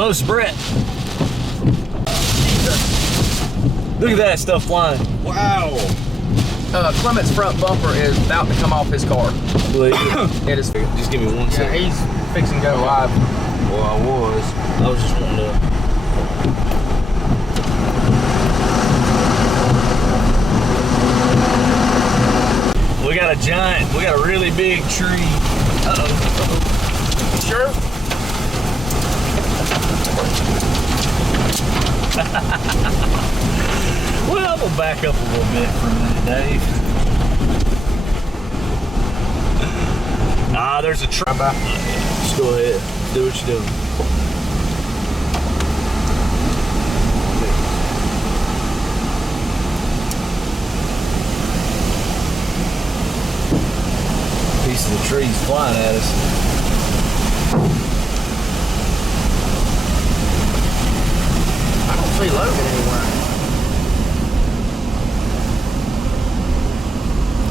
Close, Brett. Look at that stuff flying. Wow. Clement's front bumper is about to come off his car. It is. Just give me 1 second. Yeah, he's fixing to go live. Well, I was just wanting to. We got a really big tree. Uh-oh. Sure. Well, we'll back up a little bit for a minute, Dave. There's a tree. Just go ahead. Do what you're doing. Piece of the trees flying at us. I don't see Logan anywhere.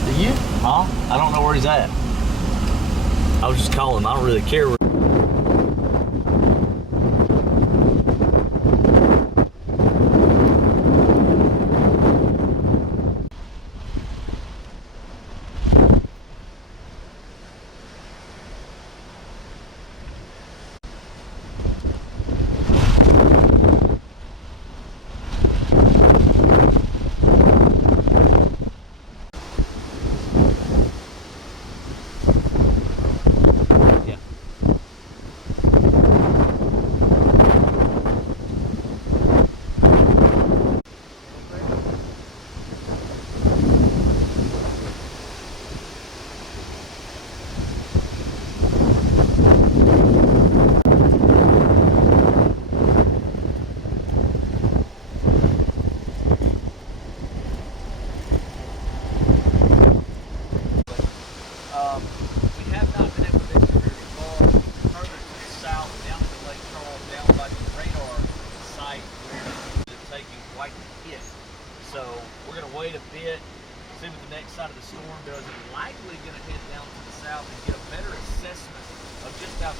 Do you? Huh? I don't know where he's at. I was just calling him. I don't really care where. We have not been able to venture very far further to the south, down to the Lake Charles, down by the radar site where they're taking quite the hit. So we're going to wait a bit, see what the next side of the storm does, and likely going to head down to the south and get a better assessment of just how